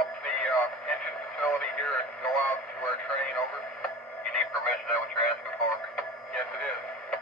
up to the engine facility here and go out to our train, over? You need permission, is that what you're asking for? Yes, it is.